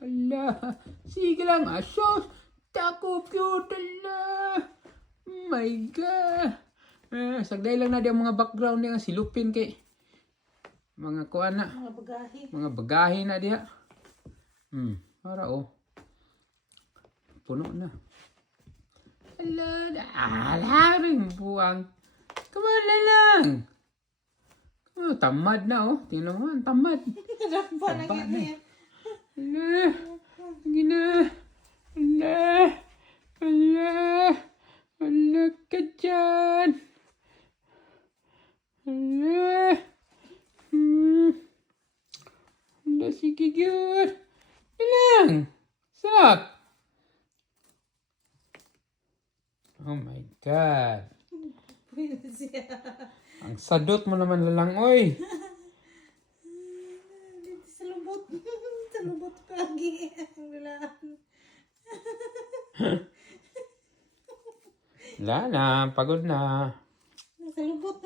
Ala, sige lang, asos. Tako cute, ala. Oh my God. Sagday lang na di ang mga background niya silupin kay mga kuan na. Mga bagahe. Mga bagahe na diha. Para puno na. Ala rin buwang. Come on lang. Tamad na Tingnan mo, ang tamad. Rampa na Taba na. ganyan. Ala. Gina. Ala ka dyan. Ala, sige good. Ilang. Sarap. Oh my God. Pwede siya. Ang sadot mo naman lalang, oy. Dito sa lubot. Sa lubot pagi. Wala. Wala na, pagod na. Nasa lubot.